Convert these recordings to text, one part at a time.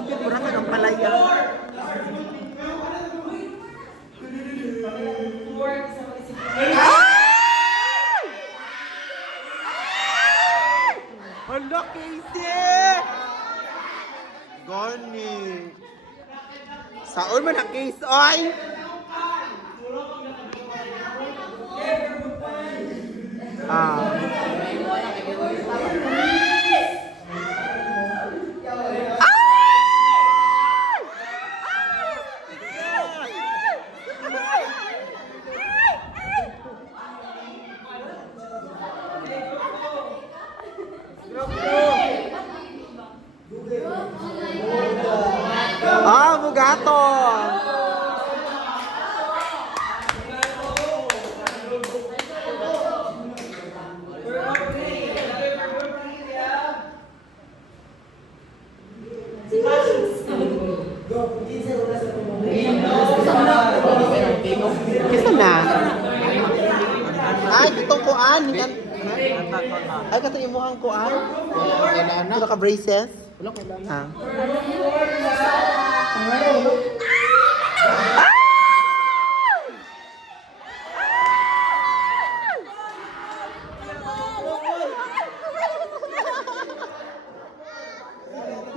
Grabe, pura ka ng palaya. Hala, Casey! Gani. Saan man ang case, oy? Bugaton! Kisa na? Ay, itong kuan. Ay, katong imuhang kuan. Ito ka braces? Wala ko lang.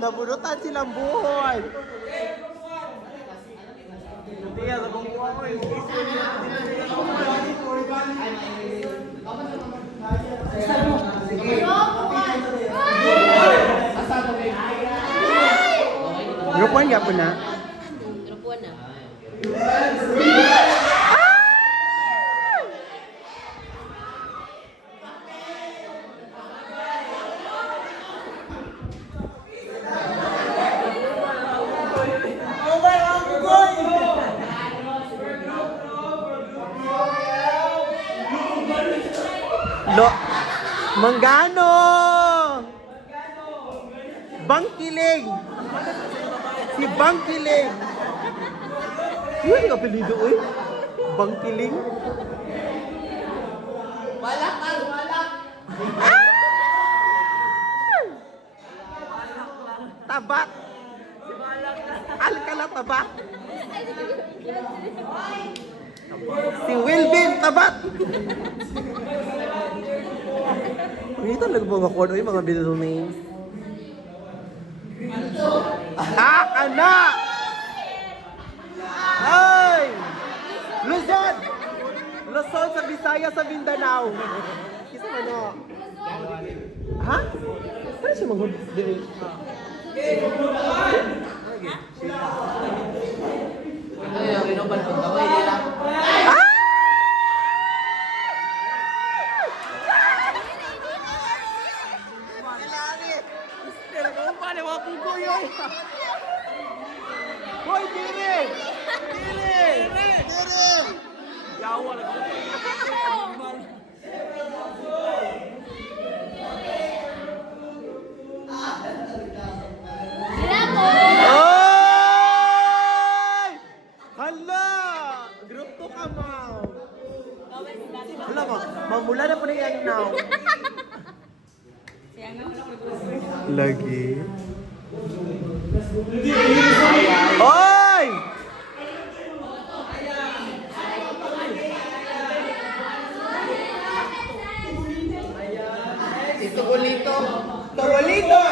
Nabunutan silang buhay. Grup 1 gapon na? Grup 1 na. Lo, Manggano! Bangkiling! Si Bangkiling! Yun yung apelido, uy. Bangkiling? Walak! Tabak! Alcala Tabak! Si Wilvin Tabak! Hindi talaga mga kuwan, uy, mga middle names. Anak! Ay! Luzon! Luzon sa Bisaya sa Mindanao. Kisa man o. Ha? Ano siya mag- Ay, ang inoban ko kamay nila. Hoy, dili! Dili! Dili! Yawa lang ako. Oy! Hala! Group 2 ka, Mau. Hala, mamula na po na yan now. Lagi. Oy! Ito bolito. Tawalito!